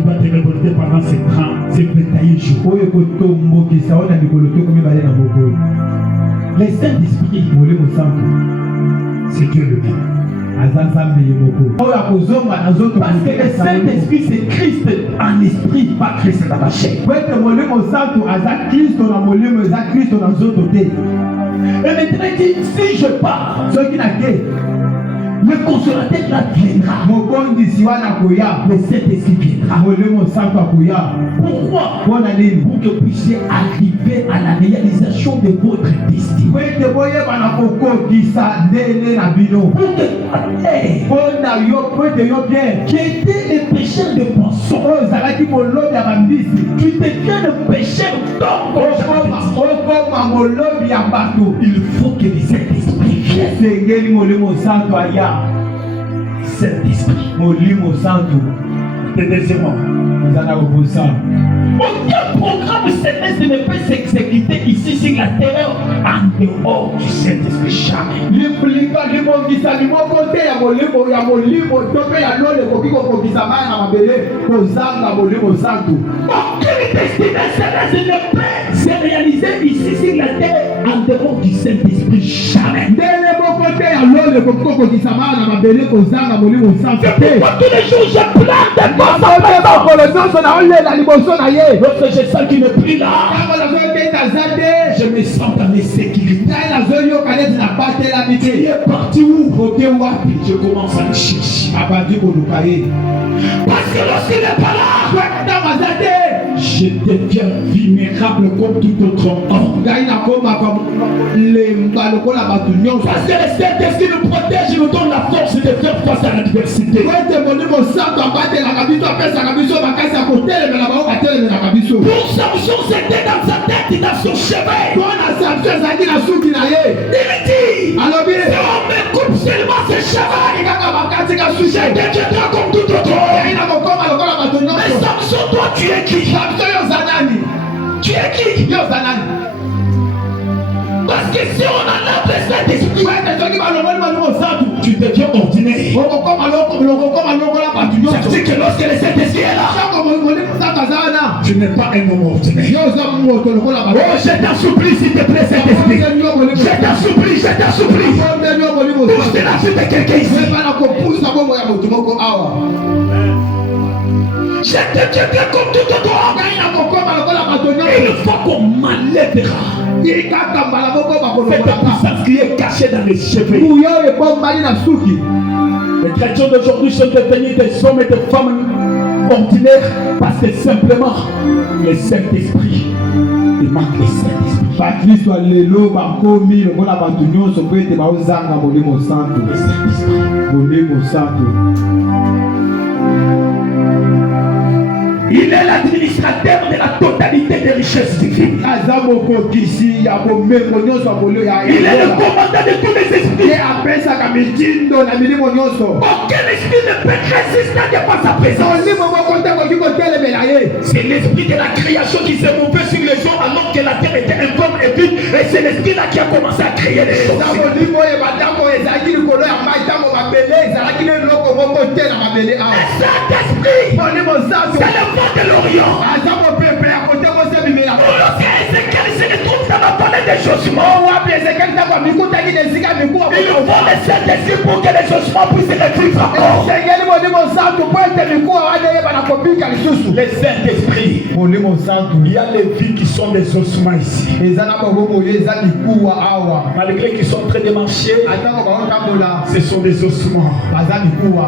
qui va te révolter pendant ces 21 jours. Le Saint-Esprit, C'est Dieu lui-même. parce que le Saint-Esprit c'est Christ en esprit, pas Christ dans la chair. Et maintenant il dit, si je pars, le consolateur là viendra. Le Saint-Esprit viendra. Pourquoi? Pour que vous puissiez arriver à la réalisation de votre destinée. Pour que qui était le pécheur de poisson, tu deviens le pécheur d'homme. Il faut que le Saint-Esprit vienne. Saint-Esprit. Deuxièmement, aucun programme céleste ne peut s'exécuter ici sur la terre en dehors du Saint-Esprit. Jamais. Aucune destinée céleste ne peut se réaliser ici sur la terre en dehors du Saint-Esprit. Jamais. Pourquoi tous les jours je pleure de lorsque je sens qu'il ne prie là, je me sens dans les sécurités. Il est parti où? Je commence à le chercher. Parce que lorsqu'il n'est pas là, je deviens vulnérable comme tout autre homme. Parce que le Saint-Esprit nous protège et nous donne la force de faire face à l'adversité. Pour Samson, c'était dans sa tête et dans son chevet. Il dit, si on me coupe seulement ce chevet, je deviendrai comme tout autre homme. Mais Samson, toi tu es qui? Tu es qui? Parce que si on enlève le Saint-Esprit, tu deviens ordinaire. Ça veut dire que lorsque le Saint-Esprit est là, tu n'es pas un homme ordinaire. Oh, je t'en supplie, s'il te plaît, Saint-Esprit. Je t'en supplie. Pousse de la vie de quelqu'un ici. Je te tiendrai comme tout autre homme. Une fois qu'on m'enlèvera, cette puissance qui est cachée dans les cheveux. Les chrétiens d'aujourd'hui sont devenus des hommes et des femmes ordinaires parce que simplement le Saint-Esprit, il manque le Saint-Esprit. Il est l'administrateur de la totalité des richesses divines. Il est le commandant de tous les esprits. Aucun esprit ne peut résister devant sa présence. C'est l'esprit de la création qui s'est mouvé sur les eaux alors que la terre était informe et vide. Et c'est l'esprit là qui a commencé à créer les choses. Saint-Esprit, c'est le vent de l'Orient. Ézéchiel se retrouve dans la vallée des Josué. Il faut le Saint-Esprit pour que les ossements puissent revivre encore. Le Saint-Esprit, il y a les vies qui sont des ossements ici. Malgré qu'ils sont très démarchés, ce sont des ossements.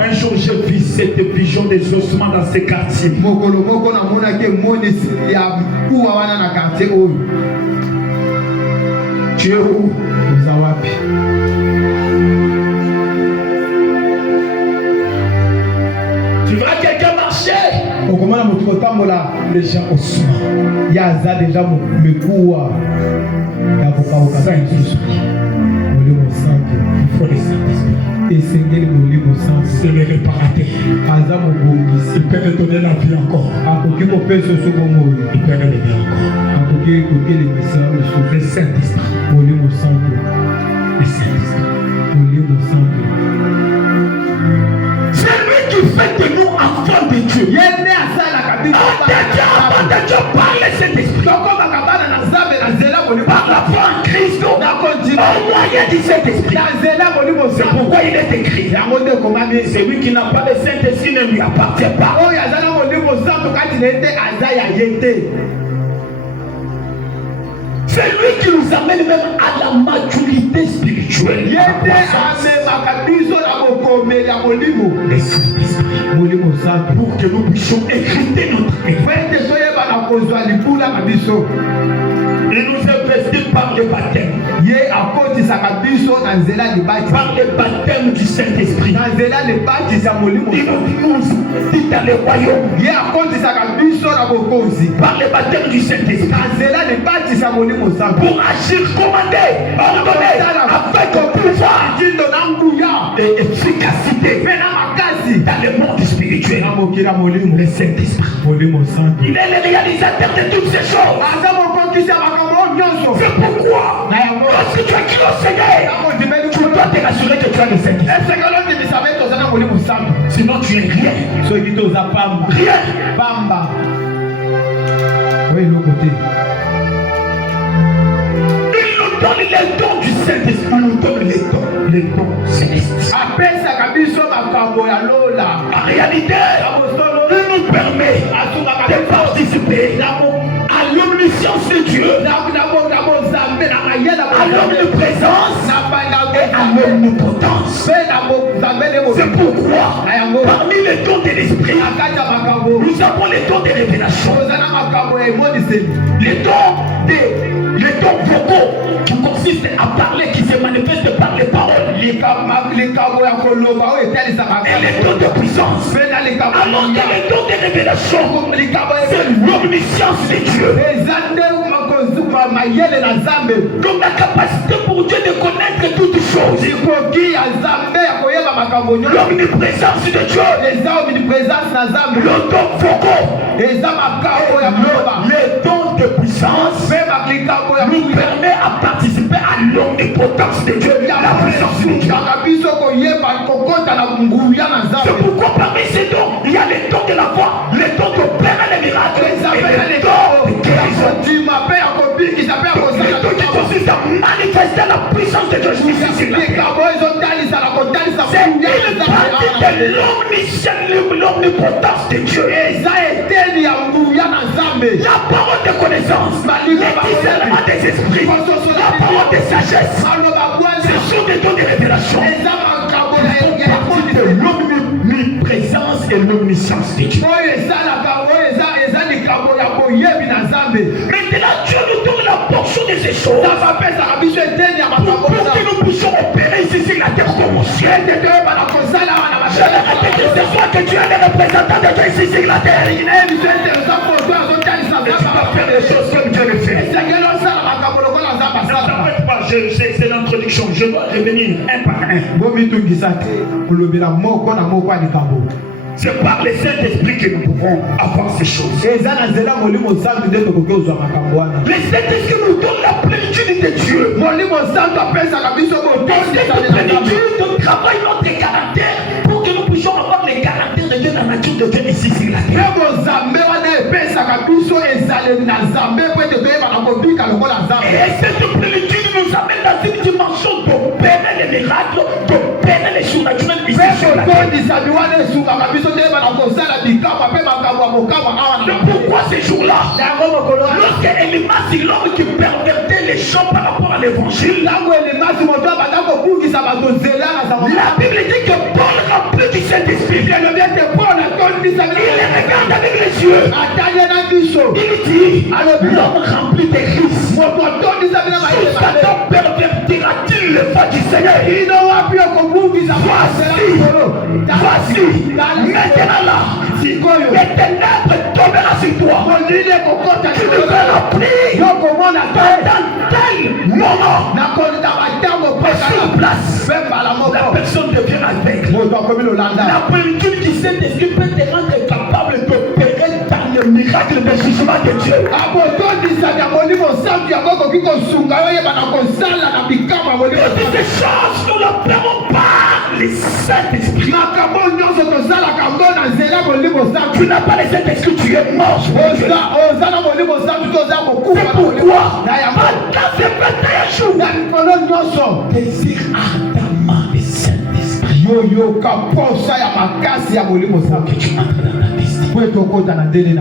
Un jour j'ai vu cette vision des ossements dans ces quartiers. Tu es où? Tu vois quelqu'un marcher? Les gens ossements. Il y a déjà mon il faut les Saint-Esprit. C'est le réparateur. Il peut te donner la vie encore. Il peut relever encore. Le Saint-Esprit. Le Saint-Esprit. C'est lui qui fait de nous enfants de Dieu. Dieu par le Saint-Esprit. Par la foi en Christ, au moyen du Saint-Esprit. C'est pourquoi il est écrit. Celui qui n'a pas de Saint-Esprit ne lui appartient pas. C'est lui qui nous amène même à la maturité spirituelle. Le Saint-Esprit. Pour que nous puissions hériter notre vie. Il nous investit par le baptême. Par le baptême du Saint-Esprit. Il nous dit dans le royaume. Par le baptême du Saint-Esprit. Pour agir, commander, ordonner, avec pouvoir et efficacité dans le monde spirituel. Le Saint-Esprit. Il est le réalisateur de toutes ces choses. C'est pourquoi, lorsque tu as cru au Seigneur, tu dois te rassurer que tu as le Saint-Esprit. Sinon tu es rien. Rien. Oui, l'autre côté. Il nous donne les dons du Saint-Esprit. Il nous donne les dons célestes. En réalité, il nous permet de participer à l'omniscience de Dieu, à l'omniprésence et à l'omnipotence. C'est pourquoi, parmi les dons de l'esprit, nous avons les dons de révélation, les dons vocaux qui consistent à parler, qui se manifestent par les paroles, et les dons de puissance. Alors que les dons de révélation, c'est l'omniscience de Dieu. Donc la capacité pour Dieu de connaître toutes choses. L'omniprésence de Dieu. Le don vocaux. Les dons de puissance nous permet à participer à l'omnipotence de Dieu. La puissance de Dieu. C'est pourquoi parmi ces dons, il y a les dons de la foi, les dons d'opérer les miracles, et les dons de guérison. Les dons qui consistent à manifester la puissance de Dieu. C'est une partie de l'omnipotence de Dieu. La parole de connaissance, le discernement des esprits, la parole de sagesse, ce sont des dons de révélation. De l'omniprésence et l'omniscience de Dieu. Maintenant, Dieu nous donne la portion de ces choses pour que nous puissions opérer ici sur la terre comme au ciel. Je vais répéter ce soir que tu es le représentant de Dieu ici sur la terre. Et tu vas faire les choses comme Dieu le fait. C'est l'introduction. Je dois revenir un par un. C'est par le Saint-Esprit que nous pouvons avoir ces choses. Le Saint-Esprit nous donne la plénitude de Dieu. Nous travaillons notre caractère pour que nous puissions avoir les caractères de Dieu, la nature de Dieu ici sur la terre. Et cette plénitude nous amène dans une dimension d'opérer les miracles, d'opérer les surnaturels ici sur la terre. Pourquoi ces jours-là, lorsque Elimas, l'homme qui pervertait les gens par rapport à l'évangile, la Bible dit que Paul rempli du Saint-Esprit, il les regarde avec les yeux, il dit, l'homme rempli de Christ, Satan pervertira-t-il le foi du Seigneur? Voici, maintenant là, les ténèbres tombera sur toi. Tu devrais remplir dans tel moment. Sur place, la personne devient aveugle. La plénitude du Saint-Esprit peut te rendre capable d'opérer dans le miracle de jugement de Dieu. Toutes ces choses, nous ne l'opérons pas le Saint-Esprit. Tu n'as pas le Saint-Esprit, tu es mort. C'est pourquoi pendant ce matin jour, désire ardemment le Saint-Esprit. Que tu entres dans la destinée.